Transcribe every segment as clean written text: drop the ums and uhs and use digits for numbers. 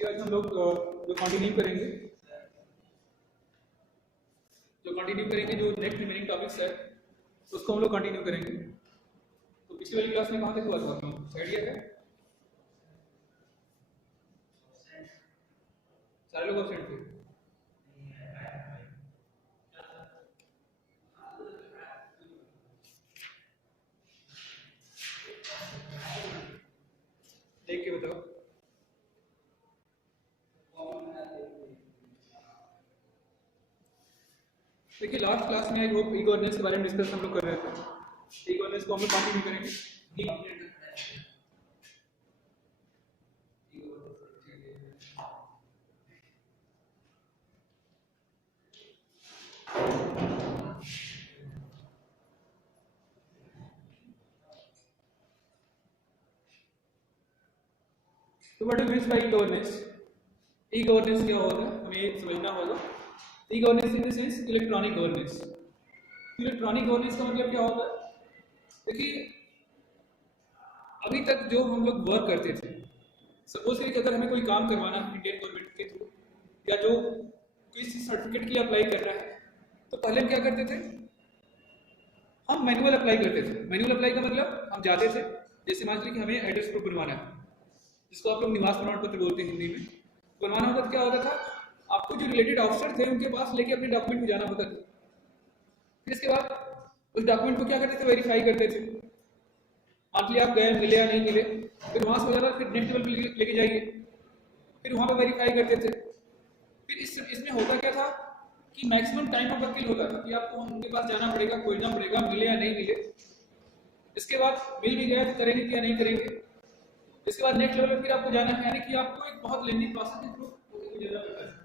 ये आज हम लोग जो कंटिन्यू करेंगे जो नेक्स्ट रिमेनिंग टॉपिक्स है उसको हम लोग कंटिन्यू करेंगे। तो पिछली वाली क्लास में कहाँ तक हुआ था आप लोग? आइडिया है? सारे लोग अब्सेंट थे। देख के बताओ। देखिए लास्ट क्लास में आई होप ई गवर्नेंस के बारे में डिस्कस हम लोग कर रहे थे। ई गवर्नेंस को हम लोग कंटिन्यू करेंगे। तो what is means by e governance? E governance क्या होगा हमें ये समझना होगा। E governance in the sense electronic governance. Electronic governance का मतलब क्या होगा? देखिए अभी तक जो हम लोग वर्क करते थे, सपोज करिए कि अगर हमें कोई काम करवाना है इंडियन गवर्नमेंट के थ्रू या जो किसी सर्टिफिकेट के लिए अप्लाई करना है, तो पहले हम क्या करते थे? हम मैनुअल अप्लाई करते थे। मैनुअल अप्लाई का मतलब हम जाते थे, जैसे मान लीजिए कि हमें एड्रेस प्रूफ बनवाना है, जिसको आप लोग निवास प्रमाण पत्र बोलते हैं हिंदी में, बनवाना होता तो क्या होता था? आपको जो रिलेटेड ऑफिसर थे उनके पास लेके अपने डॉक्यूमेंट जाना होता था। फिर इसके बाद उस डॉक्यूमेंट को क्या करते थे? वेरीफाई करते थे। मान लीजिए आप गए, मिले या नहीं मिले, फिर वहां से हो जाता, फिर नेक्स्ट लेवल पे लेके जाइए, फिर वहां पे वेरीफाई करते थे। फिर इसमें होता क्या था कि मैक्सिमम टाइम ऑफ वकील होता था कि आपको उनके पास जाना पड़ेगा, खोजना पड़ेगा, मिले या नहीं मिले। इसके बाद मिल भी गया तो करेंगे या नहीं करेंगे। इसके बाद नेक्स्ट लेवल पे फिर आपको जाना है, यानी कि आपको एक बहुत लेंथी प्रोसेस के थ्रू जाना पड़ता है।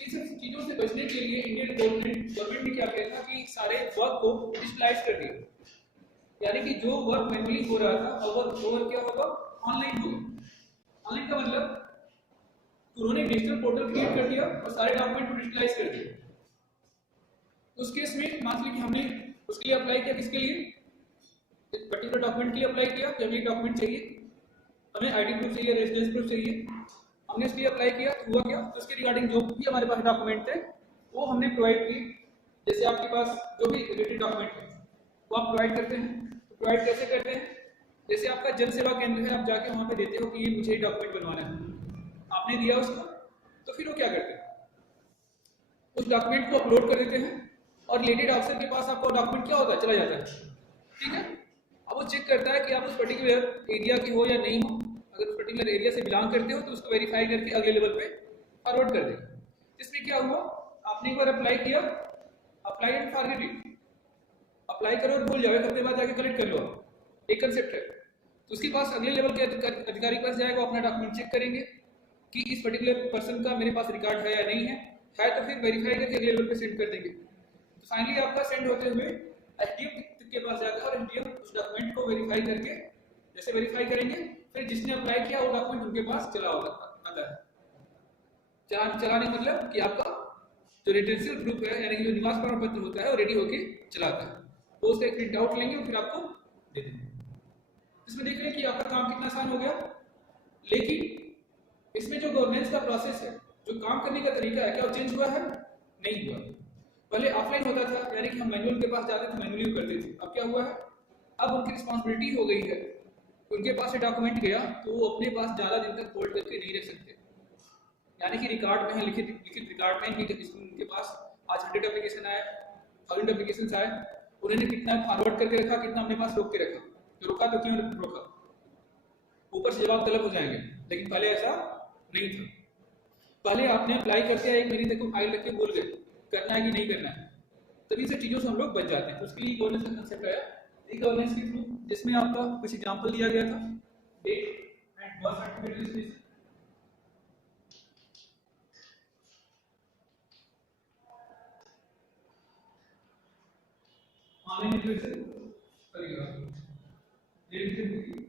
इन सब चीजों से बचने के लिए इंडियन गवर्नमेंट ने क्या किया था कि सारे वर्क को डिजिटलाइज कर दिया, यानी कि जो वर्क मैनुअली हो रहा था और क्या होगा? ऑनलाइन होगा। ऑनलाइन का मतलब उन्होंने डिजिटल पोर्टल क्रिएट कर दिया और सारे डॉक्यूमेंट को डिजिटलाइज कर दिया। उस केस में मान लीजिए कि हमने उसके लिए अप्लाई किया, किसके लिए? एक पर्टिकुलर डॉक्यूमेंट के लिए अप्लाई किया कि हमें एक डॉक्यूमेंट चाहिए, हमें आईडी प्रूफ चाहिए, रेजिडेंस प्रूफ चाहिए, हमने इसके लिए अप्लाई किया तो हुआ क्या? तो उसके रिगार्डिंग जो भी हमारे पास डॉक्यूमेंट थे वो हमने प्रोवाइड किए। जैसे आपके पास जो भी रिलेटेड डॉक्यूमेंट है वो आप प्रोवाइड करते हैं। तो प्रोवाइड कैसे करते हैं? जैसे आपका जन सेवा केंद्र है, आप जाके वहाँ पे देते हो कि ये मुझे डॉक्यूमेंट बनवाना है, आपने दिया उसको, तो फिर वो क्या करते हैं? उस डॉक्यूमेंट को अपलोड कर देते हैं और रिलेटेड ऑफिसर के पास आपका डॉक्यूमेंट क्या होता है? चला जाता है। ठीक है, अब वो चेक करता है कि आप उस पर्टिकुलर एरिया के हो या नहीं हो। अगर उस पर्टिकुलर एरिया से बिलोंग करते हो तो उसको वेरीफाई करके अगले लेवल पे फॉरवर्ड कर देगा। इसमें क्या हुआ? आपने एक बार अप्लाई किया, apply and forget it, apply करो और भूल जाओ, एक हफ्ते बाद जाके कलेक्ट कर लो, एक कंसेप्ट है। तो उसके पास अगले लेवल के अधिकारी के पास जाएगा, अपना डॉक्यूमेंट चेक करेंगे कि इस पर्टिकुलर पर्सन का मेरे पास रिकॉर्ड है या नहीं है तो फिर वेरीफाई करके अगले लेवल पे सेंड कर देंगे। तो फाइनली आपका सेंड होते हुए एसडीएम के पास जाता है और एसडीएम उस डॉक्यूमेंट को वेरीफाई करके, जैसे वेरीफाई करेंगे फिर जिसने अप्लाई किया वो डॉक्यूमेंट उनके पास चला आता है। चलाने मतलब कि आपका जो रेजिडेंशियल प्रूफ है यानी कि जो निवास प्रमाण पत्र होता है वो रेडी होके चलाता है। तो उसका एक प्रिंट आउट लेंगे और फिर आपको दे देंगे। इसमें देख रहे हैं कि आपका काम कितना आसान हो गया। लेकिन इसमें जो गवर्नेंस का प्रोसेस है, जो काम करने का तरीका है, क्या वो चेंज हुआ है? नहीं हुआ। पहले ऑफलाइन होता था, यानी कि हम मैनुअल के पास जाते थे, मैनुअली करते थे। अब क्या हुआ है? अब उनकी रिस्पॉन्सिबिलिटी हो गई है, उनके पास डॉक्यूमेंट गया तो वो अपने पास ज़्यादा दिन तक होल्ड करके नहीं रख सकते, यानी कि रिकॉर्ड में है, लिखित रिकॉर्ड में कि उनके पास आज 100 एप्लीकेशन आए, 1000 एप्लीकेशन आए, उन्होंने कितना फॉरवर्ड करके रखा, कितना अपने पास रोक के रखा, तो रोका तो क्यों रोका? ऊपर से जवाब तलब हो जाएंगे। लेकिन पहले ऐसा नहीं था। पहले आपने अप्लाई करके 1 महीने तक फाइल रख के भूल गए करना है कि नहीं करना है, तभी से चीज़ों से हम लोग बच जाते हैं। उसके लिए गवर्नेंस का कंसेप्ट आया, ई गवर्नेंस के थ्रू, जिसमें आपका कुछ एग्जांपल दिया गया था, death and birth certificate registration, online registration करेगा, डेट सर्टिफिकेट,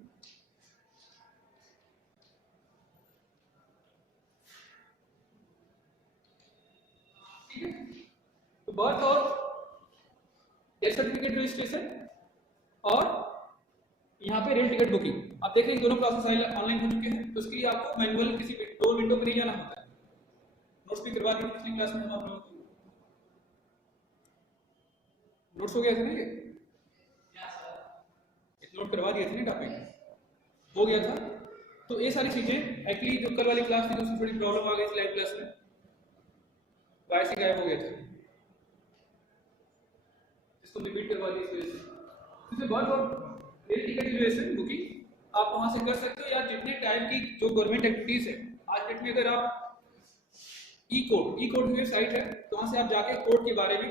ठीक है। तो बर्थ और डेथ सर्टिफिकेट रजिस्ट्रेशन और यहाँ पे रेल टिकट बुकिंग, आप देख रहे हैं दोनों क्लासेस ऑनलाइन हो चुके हैं, तो उसके लिए आपको मैनुअल किसी दो विंडो पर नहीं जाना होता है। नोट्स भी करवा दिए पिछली क्लास में हम आप लोगों को। नोट्स हो गया था ना ये नोट करवा दिए थे ना, टॉपिक हो गया था। तो ये सारी चीजें एक्चुअली जो कल वाली क्लास थी तो उसमें थोड़ी प्रॉब्लम आ गई थी लाइव क्लास में, वायर से गायब हो गया था, इसको रिपीट करवा दिया इस वजह से। इसमें बहुत रेल टिकट रिजर्वेशन बुकिंग आप वहां से कर सकते हो, या जितने टाइप की जो गवर्नमेंट एक्टिविटीज है आज डेट में, अगर आप ई कोड की वेबसाइट है तो वहां से आप जाके कोड के बारे में,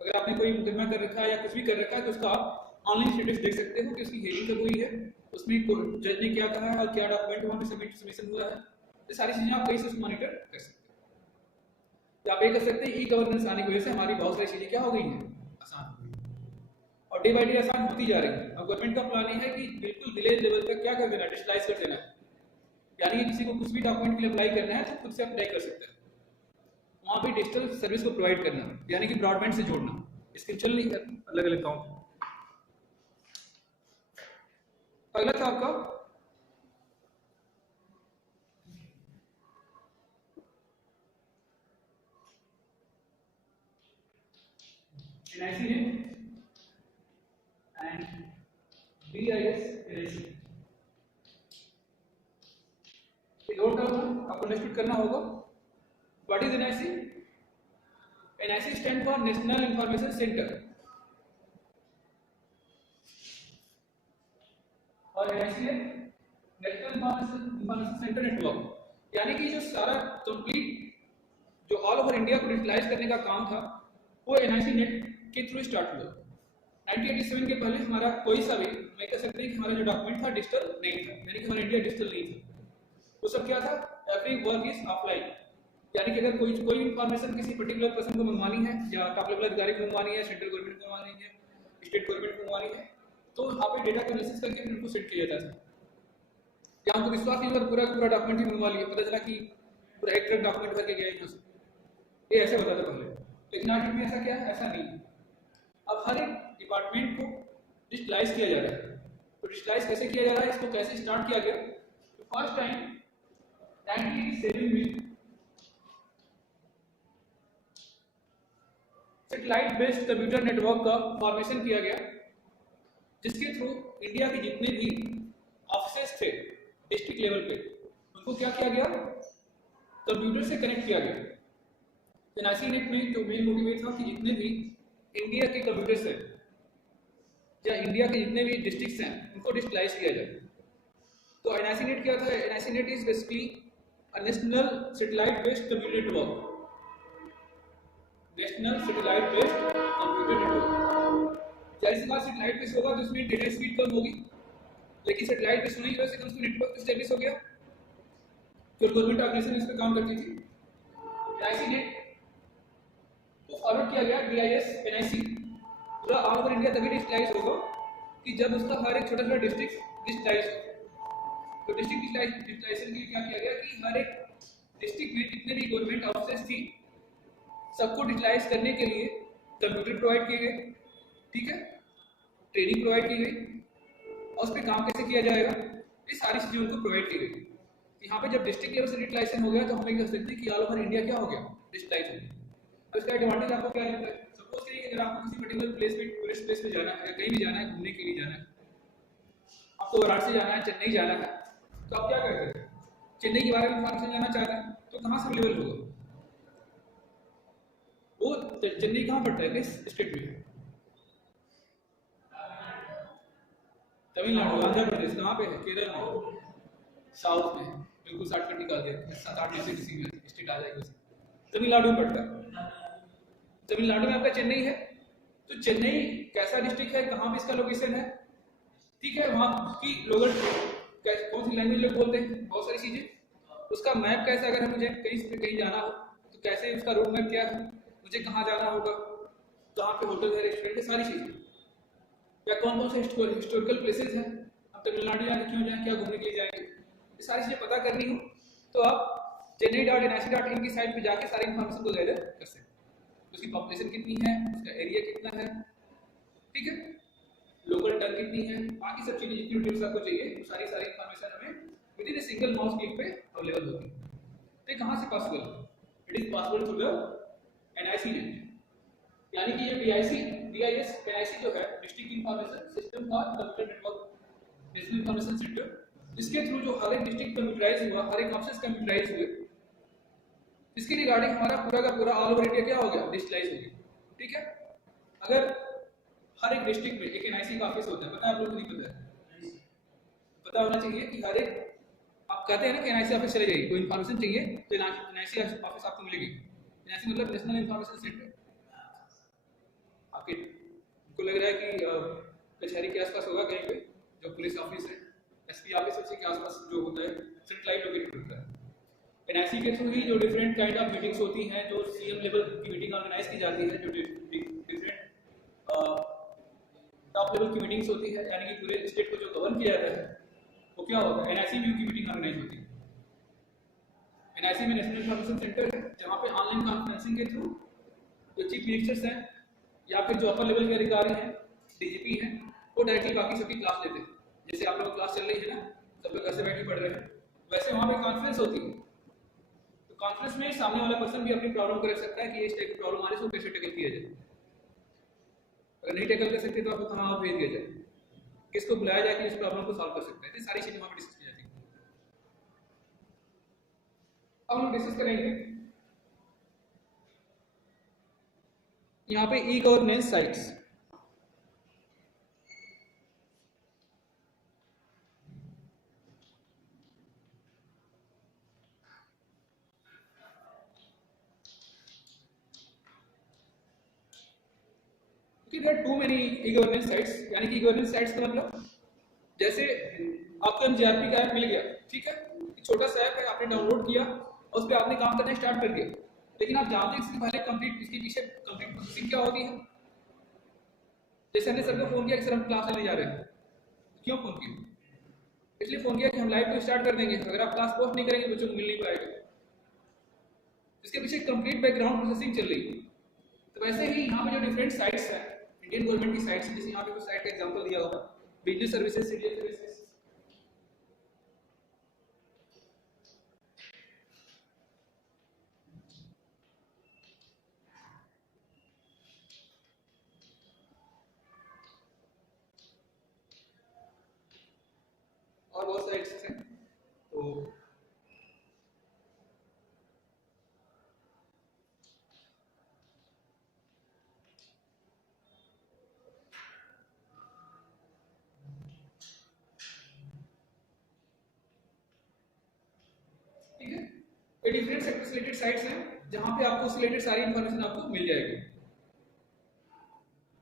अगर आपने कोई मुकदमा कर रखा है या कुछ भी कर रखा है तो उसका आप ऑनलाइन स्टेटस देख सकते हो कि उसकी हियरिंग कब हुई है, उसमें जज ने क्या कहा है और क्या डॉक्यूमेंट वहां पे सबमिशन हुआ है। ये सारी चीजें आप कहीं से मॉनिटर कर सकते हो। तो आप ये कर सकते हैं ई गवर्नेंस आने की वजह से हमारी बहुत सारी चीजें क्या हो गई हैं, आसान हो गई और डे बाई डे आसान होती जा रही है। अब गवर्नमेंट का प्लान है कि बिल्कुल विलेज लेवल तक क्या कर देना, डिजिटलाइज कर देना है, यानी कि किसी को कुछ भी डॉक्यूमेंट के लिए अप्लाई करना है तो खुद से अप्लाई कर सकते हैं। वहां पे डिजिटल सर्विस को प्रोवाइड करना, यानी कि ब्रॉडबैंड से जोड़ना, इसके चल नहीं है अलग अलग काम। अगला था आपका NIC and BIS NIC। Note करना आपको अंडरस्टूड करना होगा। What is NIC? NIC stand for national information centre, और NIC है नेशनल इंफॉर्मेशन सेंटर नेटवर्क, यानी कि जो सारा कंप्लीट जो ऑल ओवर इंडिया को डिजिटलाइज करने का काम था वो NIC नेट के थ्रू स्टार्ट हुआ। 1987 के पहले हमारा कोई सा भी, मैं कह सकते हैं कि हमारा जो डॉक्यूमेंट था डिजिटल नहीं था, यानी कि हमारा इंडिया डिजिटल नहीं था। वो सब क्या था, एवरी वर्क इज ऑफलाइन, यानी कि अगर कोई इंफॉर्मेशन किसी पर्टिकुलर पर्सन को मंगवानी है या टॉप लेवल अधिकारी को मंगवानी है, सेंट्रल गवर्नमेंट को मंगवानी है, स्टेट गवर्नमेंट को मंगवानी है, तो वहाँ पे डेटा को एनालिसिस करके फिर उनको सेट किया जाता था। या हमको विश्वास नहीं हुआ पूरा पूरा डॉक्यूमेंट ही मंगवा लिया, पता चला कि पूरा एक ट्रक डॉक्यूमेंट भर के गया यहाँ से, ये ऐसे होता था पहले। लेकिन आज में ऐसा क्या है, ऐसा नहीं। अब हर एक डिपार्टमेंट को डिजिटलाइज किया जा रहा है। तो डिजिटलाइज कैसे किया जा रहा है, इसको कैसे स्टार्ट किया गया, तो फर्स्ट टाइम 1987 में सैटेलाइट बेस्ड कंप्यूटर नेटवर्क का फॉर्मेशन किया गया, जिसके थ्रू इंडिया के जितने भी ऑफिसेस थे डिस्ट्रिक्ट लेवल पे उनको क्या किया गया, कंप्यूटर से कनेक्ट किया गया। NIC नेट में जो मेन मोटिव था कि जितने भी इंडिया के कंप्यूटर्स हैं या इंडिया के जितने भी डिस्ट्रिक्ट्स हैं उनको डिजिटलाइज किया जाए। तो NIC नेट क्या था, NIC net is basically a national satellite based computer network, national satellite based computer network. जाहिर सी बात सैटेलाइट बेस्ड होगा तो उसमें डेटा स्पीड कम होगी, लेकिन सैटेलाइट बेस्ड होने की वजह से उसका नेटवर्क एस्टैब्लिश हो गया। जो गवर्नमेंट ऑर्गेनाइजेशन इस पर काम करती थी, NIC नेट को फॉरवर्ड किया गया BIS NIC। पूरा ऑल ओवर इंडिया तभी डिजिटलाइज होगा कि जब उसका हर एक छोटा छोटा डिस्ट्रिक्ट डिजिटलाइज हो। तो डिस्ट्रिक्ट डिजिटलाइजेशन के लिए क्या किया गया कि हर एक डिस्ट्रिक्ट में जितने भी गवर्नमेंट ऑफिसेस थी सबको डिजिटलाइज करने के लिए कंप्यूटर प्रोवाइड किए गए, ठीक है, ट्रेनिंग प्रोवाइड की गई और उस पर काम कैसे किया जाएगा, ये सारी चीजें उनको प्रोवाइड की गई। यहाँ पे जब डिस्ट्रिक्ट लेवल से डिजिटलाइजेशन हो गया तो हमें कह सकते हैं कि ऑल ओवर इंडिया क्या हो गया, डिजिटलाइज हो गया। अब इसका एडवांटेज आपको क्या लगता है, सपोज करिए अगर आपको किसी पर्टिकुलर प्लेस पे टूरिस्ट प्लेस पे जाना है या कहीं भी जाना है, घूमने के लिए जाना है, आपको वाराणसी जाना है, चेन्नई जाना है, तो आप क्या करते हैं, चेन्नई के बारे में इंफॉर्मेशन जाना चाहते हैं तो कहाँ से अवेलेबल होगा, वो चेन्नई कहाँ पड़ता है, किस स्टेट में, तमिलनाडु, आंध्र प्रदेश, कहाँ पे है, केरल में, साउथ में, बिल्कुल शॉर्टकट निकाल दिया, 7-8 में से किसी में स्टेट आ जाएगी, तमिलनाडु में पड़ता है। तमिलनाडु में आपका चेन्नई है, तो चेन्नई कैसा डिस्ट्रिक्ट है, कहाँ पे इसका लोकेशन है, ठीक है, वहाँ की लोकल कौन सी लैंग्वेज लोग बोलते हैं, बहुत सारी चीजें, उसका मैप कैसा, अगर मुझे कहीं जाना हो तो कैसे उसका रोड मैप क्या है, मुझे कहाँ जाना होगा, कहाँ पे होटल है, रेस्टोरेंट है, सारी चीजें, या कौन कौन से हिस्टोरिकल प्लेसेस हैं, हम तमिलनाडु जाके क्यों जाएं, क्या घूमने के लिए जाएंगे, ये सारी चीजें पता करनी हो तो आप chennai.nic.in की साइट पे जाके सारी इन्फॉर्मेशन को गैदर कर सकते हैं। उसकी पॉपुलेशन कितनी है, उसका एरिया कितना है, ठीक है, लोकल टंग कितनी है, बाकी सब चीजें जितनी डिटेल्स आपको चाहिए वो सारी इंफॉर्मेशन हमें with in a single mouse click पे अवेलेबल होगी। तो कहां से possible? It is possible through the NIC net, यानी कि ये DIS NIC जो है district information system for computer network national information centre, इसके थ्रू जो हर एक डिस्ट्रिक्ट कंप्यूटराइज हुआ, हर एक ऑफिस कंप्यूटराइज हुए, इसके रिगार्डिंग हमारा पूरा का पूरा ऑल ओवर इंडिया क्या हो गया, डिजिटलाइज हो गया। ठीक है, अगर हर एक डिस्ट्रिक्ट में एक NIC का ऑफिस होता है, पता है आप लोगों को? नहीं पता है? पता होना चाहिए कि हर एक, आप कहते हैं ना कि NIC ऑफिस चले जाइए, कोई इन्फॉर्मेशन चाहिए तो NIC ऑफिस आपको मिलेगी। NIC मतलब नेशनल इंफॉर्मेशन सेंटर। आपके को लग रहा है कि कचहरी के आसपास होगा कहीं पे, जो पुलिस ऑफिस है, SP ऑफिस, उसी के आसपास जो होता है सेंट्रलाइज लोकेटेड होता है। NIC के थ्रू ही जो डिफरेंट काइंड ऑफ मीटिंग्स होती हैं, जो CM लेवल की मीटिंग ऑर्गेनाइज की जाती है, जो डिफरेंट टॉप लेवल की मीटिंग्स होती है, यानी कि पूरे स्टेट को जो गवर्न किया जाता है, वो क्या होता है, NIC में की मीटिंग ऑर्गेनाइज होती है। NIC में नेशनल इंफॉर्मेशन सेंटर है, जहाँ पे ऑनलाइन कॉन्फ्रेंसिंग के थ्रू जो चीफ मिनिस्टर्स हैं या फिर जो अपर लेवल के अधिकारी हैं, DGP हैं, वो डायरेक्टली बाकी सबकी क्लास लेते हैं। जैसे आप लोग क्लास चल रही है ना, सब लोग घर से बैठ के पढ़ रहे हैं, वैसे वहाँ पे कॉन्फ्रेंस होती है। तो कॉन्फ्रेंस में सामने वाला पर्सन भी अपनी प्रॉब्लम को रख सकता है कि इस टाइप की प्रॉब्लम आ रही है, उसको कैसे टैकल किया जाए। अगर नहीं टैकल कर सकते तो आपको कहाँ भेज दिया जाए, किसको बुलाया जाए कि इस प्रॉब्लम को सॉल्व कर सकते हैं। सारी चीजें वहां पे डिस्कस की जाती है। अब हम डिस्कस करेंगे यहाँ पे e-governance sites. There are too many e-governance sites, यानी कि ई-गवर्नेंस साइट्स का मतलब जैसे आपको MGRP का ऐप मिल गया, ठीक है, छोटा सा ऐप है, आपने डाउनलोड किया और उस पर आपने काम करना स्टार्ट कर दिया, लेकिन आप जानते हैं इसके पहले कंप्लीट, इसके पीछे कंप्लीट प्रोसेसिंग क्या होती है। जैसे हमने सबको फोन किया कि सर हम क्लास लेने जा रहे हैं, क्यों फोन किया? इसलिए फोन किया कि हम लाइव को स्टार्ट कर देंगे, अगर आप क्लास पोस्ट नहीं करेंगे बच्चों को मिल नहीं पाएगा। इसके पीछे कंप्लीट बैकग्राउंड प्रोसेसिंग चल रही है। तो वैसे ही यहाँ पे जो डिफरेंट साइट्स हैं, इंडियन गवर्नमेंट की साइट्स, जैसे यहाँ पे कुछ साइट का एग्जांपल दिया होगा, बिजनेस सर्विसेज, सिटीजन सर्विसेज, और बहुत साइट्स हैं। तो ठीक है, ये डिफरेंट सेक्टर से रिलेटेड साइट्स हैं जहां पे आपको उससे रिलेटेड सारी इंफॉर्मेशन आपको मिल जाएगी।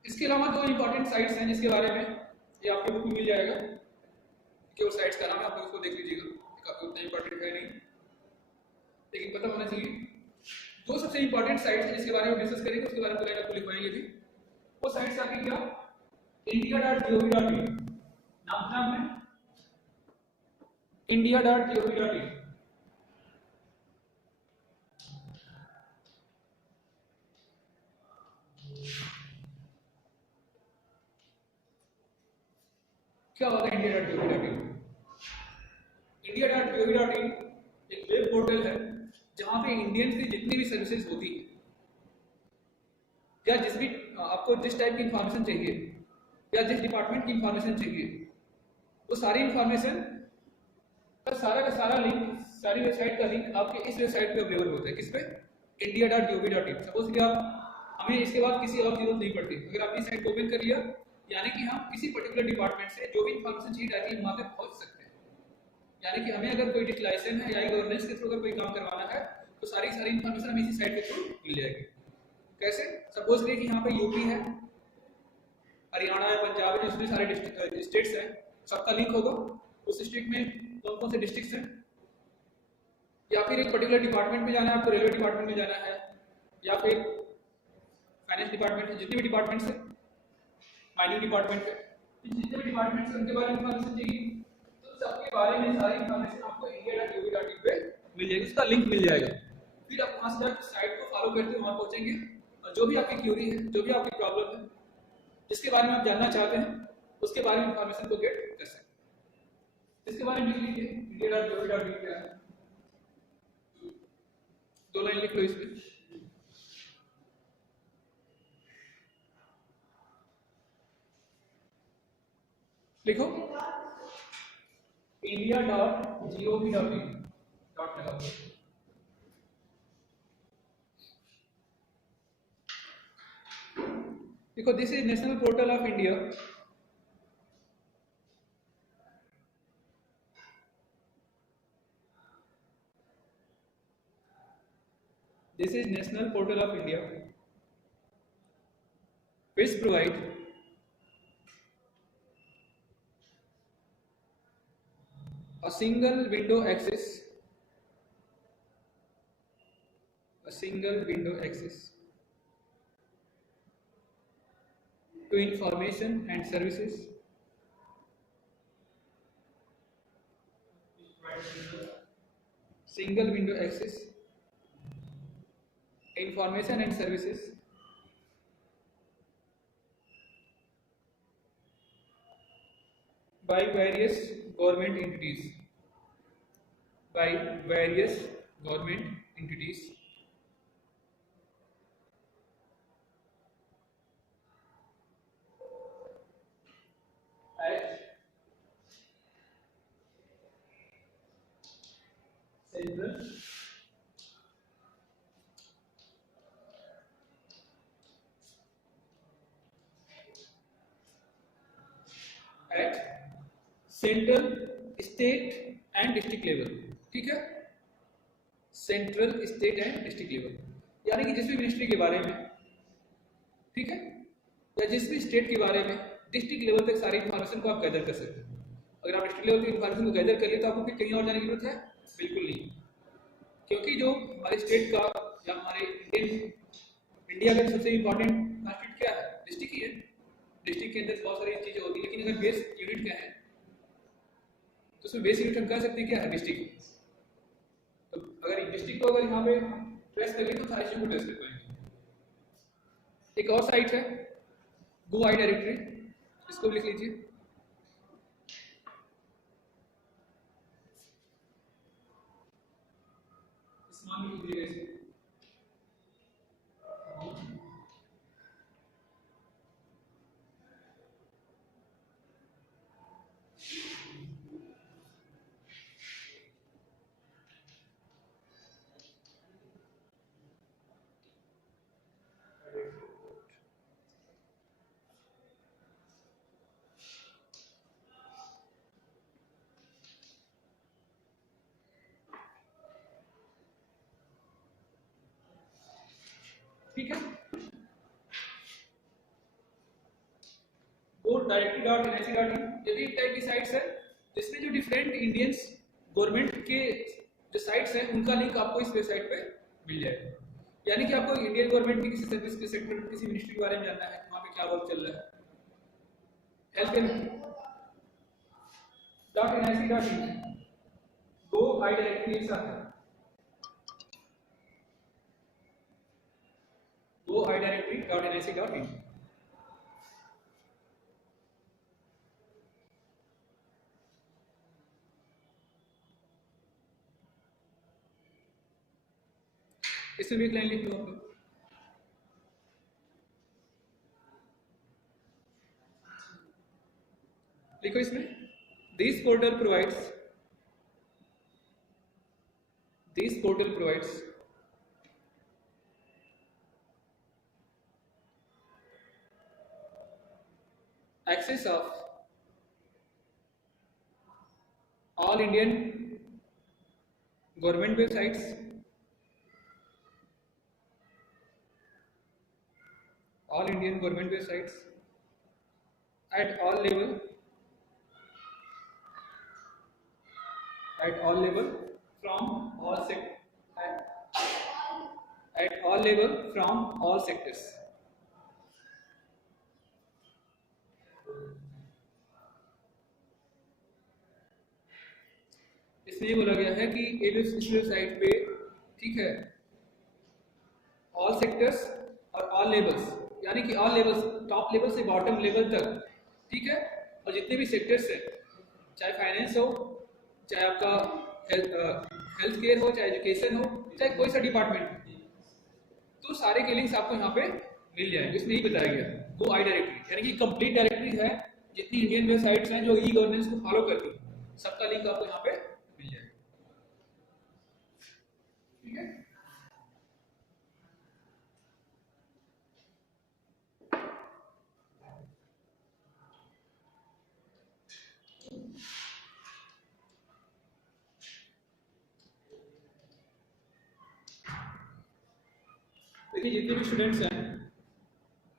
इसके अलावा दो इंपॉर्टेंट साइट्स हैं जिसके बारे में ये आपके बुक में मिल जाएगा, कि वो साइट्स का नाम है, आप लोग उसको देख लीजिएगा, काफी उतना इंपॉर्टेंट है नहीं, लेकिन पता होना चाहिए। दो सबसे इंपॉर्टेंट साइट्स हैं जिसके बारे में डिस्कस करेंगे, उसके बारे में पूरा आपको लिखवाएंगे भी। वो साइट्स आपकी क्या, india.gov.in, नाम सुना आपने, india.gov.in। क्या होता है india.gov.in? india.gov.in एक वेब पोर्टल है जहां पे इंडियंस की जितनी भी सर्विसेज होती है, या जिस भी आपको जिस टाइप की इंफॉर्मेशन चाहिए या जिस डिपार्टमेंट की इंफॉर्मेशन चाहिए, वो सारी इंफॉर्मेशन का सारा लिंक, सारी वेबसाइट का लिंक आपके इस वेबसाइट पे अवेलेबल होता है। किस पे? india.gov.in। सपोज कि आप, हमें इसके बाद किसी और जरूरत नहीं पड़ती, अगर आपने साइट ओपन कर लिया, यानी कि हम किसी पर्टिकुलर डिपार्टमेंट से जो भी इंफॉर्मेशन चाहिए रहती है वहां तक पहुंच सकते हैं। यानी कि हमें अगर कोई डिजिटलाइजेशन है या ई-गवर्नेंस के थ्रू अगर कोई काम करवाना है तो सारी इंफॉर्मेशन हमें इसी साइट के थ्रू मिल जाएगी। कैसे? सपोज करिए कि यहाँ पे यूपी है, हरियाणा है, पंजाब है, जितने सारे स्टेट्स हैं, सबका लिंक होगा उस स्टेट में कौन कौन से डिस्ट्रिक्ट्स हैं, या फिर एक पर्टिकुलर डिपार्टमेंट में जाना है आपको, रेलवे डिपार्टमेंट में जाना है, या फिर फाइनेंस डिपार्टमेंट है, जितने भी डिपार्टमेंट्स हैं, माइनिंग डिपार्टमेंट है, जितने भी डिपार्टमेंट्स हैं उनके बारे में इंफॉर्मेशन चाहिए, तो सबके बारे में सारी इंफॉर्मेशन आपको india.gov.in पे मिल जाएगी, उसका लिंक मिल जाएगा। फिर आप वहां से जाकर साइट को फॉलो करते हुए वहां पहुंचेंगे और जो भी आपकी क्यूरी है, जो भी आपकी प्रॉब्लम है, जिसके बारे में आप जानना चाहते हैं, उसके बारे में इंफॉर्मेशन को गेट कर सकते हैं। इसके बारे में लिख लीजिए india.gov.in क्या है, 2 लाइन लिख लो इसमें। लिखो india.gov.in डॉट लगाओ। देखो this is national portal of India. This is National Portal of India, which provide a single window access to information and services by various government entities at central, state and district level. ठीक है, central, state and district level, यानी कि जिस भी ministry के बारे में, ठीक है, या जिस भी स्टेट के बारे में डिस्ट्रिक्ट लेवल तक सारी इन्फॉर्मेशन को आप गैदर कर सकते हैं। अगर आप डिस्ट्रिक्ट लेवल तक इन्फॉर्मेशन को गैदर कर लिए तो आपको फिर कहीं और जाने की जरूरत है? बिल्कुल नहीं, क्योंकि जो हमारे स्टेट का या हमारे इंडिया का सबसे इम्पोर्टेंट कॉन्स्टिट्यूट क्या है? डिस्ट्रिक्ट ही है। डिस्ट्रिक्ट के अंदर बहुत सारी चीजें होती है, लेकिन अगर बेस यूनिट क्या है तो उसमें बेस यूनिट हम कह सकते हैं क्या है? डिस्ट्रिक्ट। तो अगर डिस्ट्रिक्ट को अगर यहाँ पे ट्रेस करेंगे तो सारे चीजों को ट्रेस कर पाएंगे। एक और साइट है गो आई डायरेक्टरी, इसको भी लिख लीजिए। इस नाम लिख लीजिएगा इसे। ठीक है, go.directory.nic.in ये भी एक टाइप की साइट्स है जिसमें जो डिफरेंट इंडियंस गवर्नमेंट के जो साइट्स हैं उनका लिंक आपको इस वेबसाइट पे मिल जाएगा। यानी कि आपको इंडियन गवर्नमेंट की किसी सर्विस के सेक्टर, किसी मिनिस्ट्री के बारे में जानना है, वहाँ पे क्या वर्क चल रहा है, health.nic.in go आई डायरेक्टरी एक साथ है, go आई डायरेक्टरी.nic.in। इसमें भी एक लाइन लिख लो आप लोग। लिखो इसमें this portal provides access of all Indian government websites at all level from all sectors। इसमें बोला गया है कि इस वेबसाइट पे, ठीक है, ऑल सेक्टर्स और ऑल लेवल्स, यानी कि ऑल लेवल्स, टॉप लेवल से बॉटम लेवल तक, ठीक है, और जितने भी सेक्टर्स हैं, चाहे फाइनेंस हो, चाहे आपका हेल्थ केयर हो, चाहे एजुकेशन हो, चाहे कोई सा डिपार्टमेंट, तो सारे के लिंक्स आपको यहाँ पे मिल जाएंगे। इसमें ही बताया गया गो आई डायरेक्टरी, यानी कि कंप्लीट डायरेक्टरी है, जितनी इंडियन वेबसाइट्स हैं जो ई गवर्नेंस को फॉलो करती है, सबका लिंक आपको यहाँ पे मिल जाएगा। ठीक है, देखिए जितने भी स्टूडेंट्स हैं,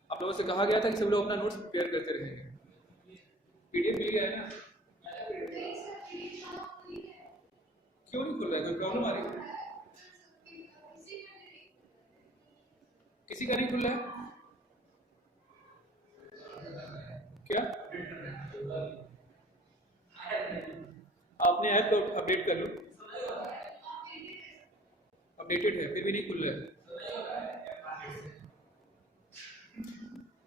आप लोगों से कहा गया था कि सब लोग अपना नोट्स प्रिपेयर करते रहेंगे। पीडीएफ मिल गया है ना? क्यों नहीं खुल रहा है? कोई प्रॉब्लम आ रही है? किसी का नहीं खुल रहा है क्या? आपने ऐप को अपडेट कर लो, अपडेटेड है फिर भी नहीं खुल रहा है।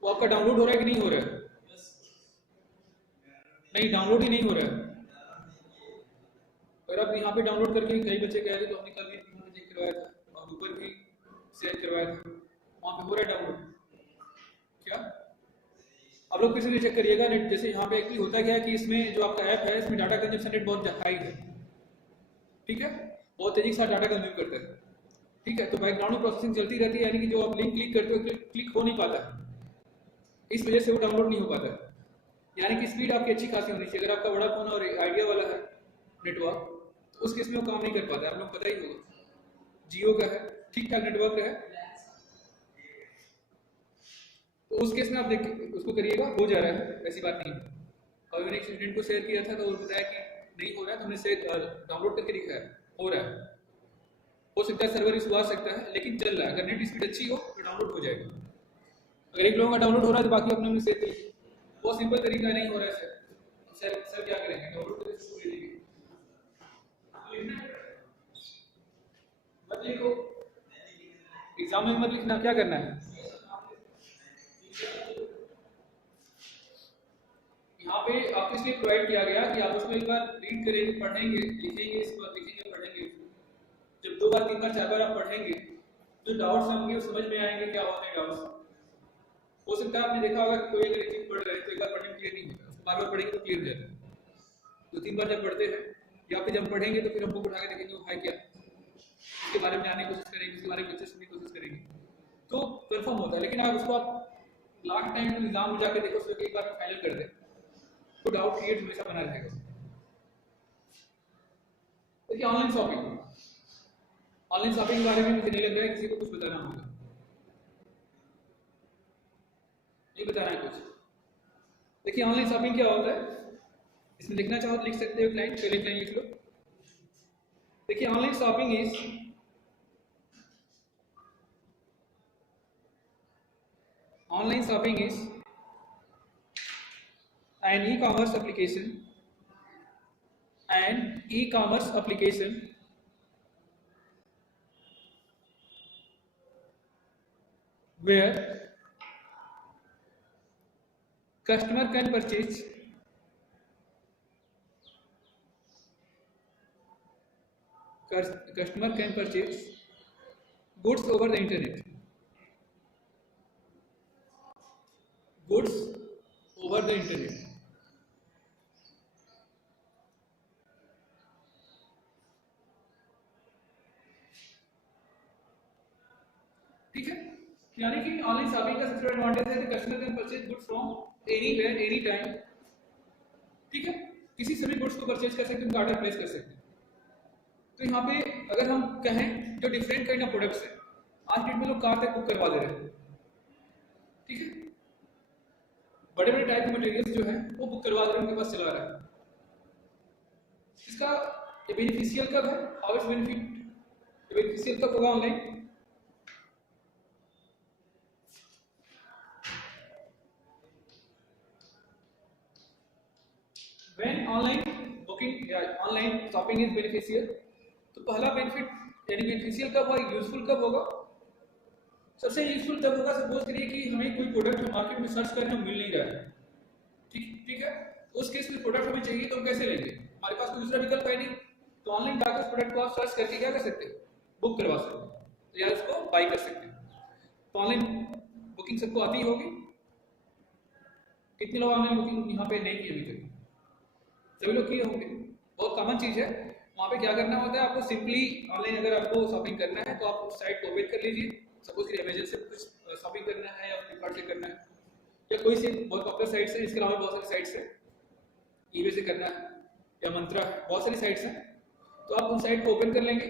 वो आपका डाउनलोड हो रहा है कि नहीं हो रहा है? नहीं, डाउनलोड ही नहीं हो रहा है। अगर आप यहाँ पे डाउनलोड करके, कई बच्चे कह रहे तो हमने कल भी यहाँ पे चेक करवाया था और ऊपर भी शेयर करवाया था, वहाँ पे हो रहा है डाउनलोड क्या? आप लोग फिर से चेक करिएगा नेट। जैसे यहाँ पे एक्चुअली होता क्या है कि इसमें जो आपका ऐप है, इसमें डाटा कंजप्शन रेट बहुत हाई है, ठीक है, बहुत तेजी के साथ डाटा कंज्यूम करता है, ठीक है। तो बैकग्राउंड में प्रोसेसिंग चलती रहती है, यानी कि जो आप लिंक क्लिक करते हो क्लिक हो नहीं पाता, इस वजह से वो डाउनलोड नहीं हो पाता। यानी कि स्पीड आपकी अच्छी खासी होनी चाहिए। अगर आपका बड़ा फोन और आइडिया वाला है नेटवर्क, तो उस केस में वो काम नहीं कर पाता, आप लोग पता ही होगा। जियो का है, ठीक ठाक नेटवर्क है, तो उस केस में आप देख उसको करिएगा, हो जा रहा है, ऐसी बात नहीं है। और मैंने एक स्टूडेंट को शेयर किया था तो वो बताया कि नहीं हो रहा है, तो हमने डाउनलोड करके दिखाया, हो रहा है। हो सकता है सर्वर इशू आ सकता है, लेकिन चल रहा है। अगर नेट स्पीड अच्छी हो तो डाउनलोड हो जाएगा। अगर एक लोगों का डाउनलोड हो रहा है तो बाकी अपने शेयर करिए। बहुत सिंपल तरीका नहीं हो रहा है सर क्या करेंगे? डाउनलोड करके इसको ले लेंगे, मत लिखो, एग्जाम में मत लिखना, क्या करना है? यहाँ पे आपको इसलिए प्रोवाइड किया गया कि आप उसको एक बार रीड करेंगे, पढ़ेंगे, लिखेंगे, इस पर लिखेंगे, पढ़ेंगे। जब 2 बार 3 बार 4 बार आप पढ़ेंगे, जो डाउट्स होंगे वो समझ में आएंगे, क्या होते हैं डाउट्स। हो सकता है आपने देखा होगा कि कोई अगर एक चीज पढ़ रहे हैं तो एक बार पढ़ने में क्लियर नहीं होता, उसको बार बार पढ़ेंगे तो क्लियर हो जाता है। 2-3 बार जब पढ़ते हैं या फिर जब पढ़ेंगे तो फिर हम बुक उठा के देखेंगे वो है क्या, उसके बारे में जानने की कोशिश करेंगे, उसके बारे में अच्छे से सुनने की कोशिश करेंगे, तो कंफर्म होता है। लेकिन आप उसको आप लास्ट टाइम एग्जाम में जाके देखो, उसको एक बार में फाइनल कर दें, तो डाउट क्रिएट हमेशा बना रहेगा। देखिए ऑनलाइन शॉपिंग के बारे में मुझे नहीं लग रहा है किसी को कुछ बताना होगा, नहीं बताना है कुछ। देखिए ऑनलाइन शॉपिंग क्या होता है, इसमें लिखना चाहो तो लिख सकते हो, क्लाइंट पहले क्लाइंट लिख लो। देखिए online shopping is an e-commerce application where customer can purchase goods over the internet. ठीक है, यानी कि ऑनलाइन शॉपिंग का सबसे बड़ा एडवांटेज है कि customer can purchase goods from anywhere any time. ठीक है, किसी से भी गुड्स को परचेज कर सकते हैं, उनका ऑर्डर प्लेस कर सकते हैं। तो यहाँ पे अगर हम कहें जो डिफरेंट काइंड ऑफ प्रोडक्ट्स हैं, आज डेट में लोग कार तक बुक करवा दे रहे हैं, ठीक है, बड़े बड़े टाइप के मटेरियल्स जो है वो बुक करवा दे रहे हैं, उनके पास चला रहा है। इसका बेनिफिशियल कब है, हाउ इट्स बेनिफिशियल कब होगा ऑनलाइन? When online booking या ऑनलाइन शॉपिंग इज बेनिफिशियल, तो पहला बेनिफिट यानी बेनिफिशियल कब होगा, यूजफुल कब होगा? सबसे यूजफुल तब होगा, सपोज करिए कि हमें कोई प्रोडक्ट मार्केट में सर्च करने में मिल नहीं रहा है, ठीक है, तो उस केस में प्रोडक्ट हमें चाहिए तो हम कैसे लेंगे, हमारे पास कोई दूसरा विकल्प है नहीं, तो ऑनलाइन जाकर उस प्रोडक्ट को आप सर्च करके क्या कर सकते हो, बुक करवा सकते हो या उसको बाई कर सकते हो। तो ऑनलाइन बुकिंग सबको आती होगी, कितने लोग ऑनलाइन बुकिंग यहाँ पे नहीं की अभी तक, सभी लोग किए होंगे, बहुत कॉमन चीज़ है। वहाँ पे क्या करना होता है आपको, सिंपली ऑनलाइन अगर आपको शॉपिंग करना है तो आप उस साइट को ओपन कर लीजिए, सपोज कि अमेजन से कुछ शॉपिंग करना है या फ्लिपकार्ट से करना है या कोई सी बहुत पॉपुलर साइट्स है, इसके अलावा बहुत सारी साइट्स है, ईबे से करना है या मंत्रा है, बहुत सारी साइट्स हैं। तो आप उन साइट को ओपन कर लेंगे,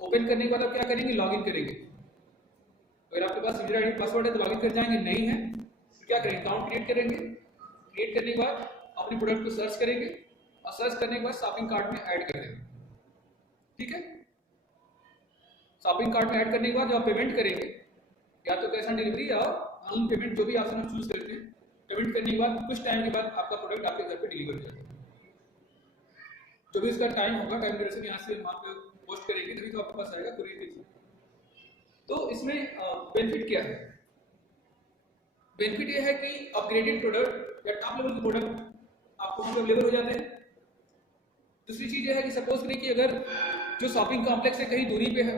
ओपन करने के बाद आप क्या करेंगे, लॉगिन करेंगे। अगर आपके पास यूजर आईडी पासवर्ड है तो लॉगिन कर जाएंगे, नहीं है तो क्या करेंगे, अकाउंट क्रिएट करेंगे। क्रिएट करने के बाद अपने प्रोडक्ट को सर्च करेंगे और सर्च करने के बाद शॉपिंग कार्ट में ऐड कर देंगे, ठीक है। शॉपिंग कार्ट में ऐड करने के बाद जब आप पेमेंट करेंगे, या तो कैश ऑन डिलीवरी या ऑनलाइन पेमेंट, जो भी ऑप्शन आप चूज करते हैं, पेमेंट करने के बाद कुछ टाइम के बाद आपका प्रोडक्ट आपके घर पे डिलीवर हो जाएगा। जो भी इसका टाइम होगा, टाइम ड्यूरेशन यहाँ से वहाँ पे पोस्ट करेंगे तभी तो आपके पास आएगा कुरियर के थ्रू। तो इसमें बेनिफिट क्या है, बेनिफिट ये है कि अपग्रेडेड प्रोडक्ट या टॉप लेवल के प्रोडक्ट आपको वहाँ पे अवेलेबल हो जाते हैं। दूसरी चीज़ ये है कि सपोज करें कि अगर जो शॉपिंग कॉम्प्लेक्स है कहीं दूरी पे है,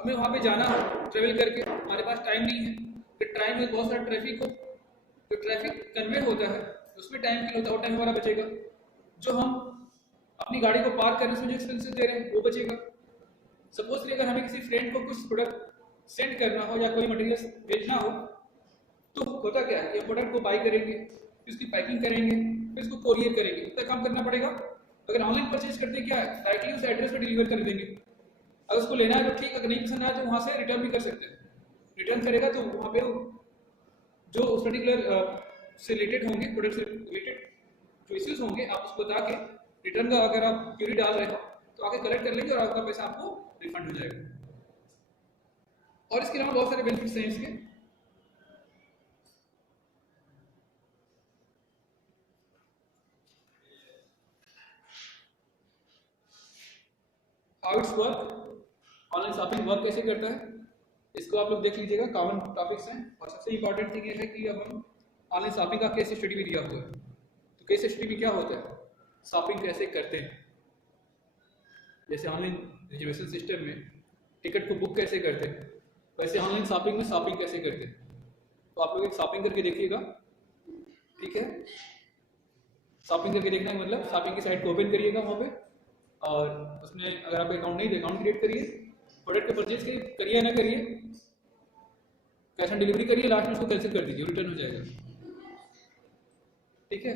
हमें वहाँ पे जाना हो ट्रेवल करके, हमारे पास टाइम नहीं है, फिर टाइम में बहुत सारा ट्रैफिक हो, तो ट्रैफिक कन्वे होता है उसमें टाइम की होता है, वो टाइम हमारा बचेगा, जो हम अपनी गाड़ी को पार्क करने से जो एक्सपेंसेस दे रहे हैं वो बचेगा। सपोज कि अगर हमें किसी फ्रेंड को कुछ प्रोडक्ट सेंड करना हो या कोई मटेरियल भेजना हो, तो होता क्या है, ये प्रोडक्ट को बाई करेंगे, फिर उसकी पैकिंग करेंगे, फिर उसको कोरियर करेंगे, इतना काम करना पड़ेगा। अगर ऑनलाइन परचेज करते क्या है, डायरेक्टली उस एड्रेस पर डिलीवर कर देंगे, अगर उसको लेना है तो ठीक, अगर नहीं पसंद आया तो वहाँ से रिटर्न भी कर सकते हैं। रिटर्न करेगा तो वहाँ पे जो उस पर्टिकुलर से रिलेटेड होंगे, प्रोडक्ट से रिलेटेड जो इश्यूज होंगे, आप उसको बता के रिटर्न का अगर आप क्यूरी डाल रहे हो तो आगे कलेक्ट कर लेंगे और आपका पैसा आपको रिफंड हो जाएगा। और इसके अलावा बहुत सारे बेनिफिट्स हैं इसके। How it's work, online shopping work कैसे करता है, इसको आप लोग देख लीजिएगा, कॉमन टॉपिक्स हैं। और सबसे इंपॉर्टेंट थिंग ये है कि अब हम ऑनलाइन शॉपिंग का केस स्टडी भी दिया हुआ है। तो केस स्टडी में क्या होता है, शॉपिंग कैसे करते हैं, जैसे ऑनलाइन रिजर्वेशन सिस्टम में टिकट को बुक कैसे करते हैं, वैसे ऑनलाइन शॉपिंग में शॉपिंग कैसे करते हैं। तो आप लोग एक शॉपिंग करके देखिएगा, ठीक है। शॉपिंग करके देखना मतलब शॉपिंग की साइट को ओपन करिएगा वहाँ पे, और उसमें अगर आपका अकाउंट नहीं है तो अकाउंट क्रिएट करिए, प्रोडक्ट को परचेज करिए या ना करिए, कैश ऑन डिलीवरी करिए, लास्ट में उसको कैंसिल कर दीजिए, रिटर्न हो जाएगा, ठीक है।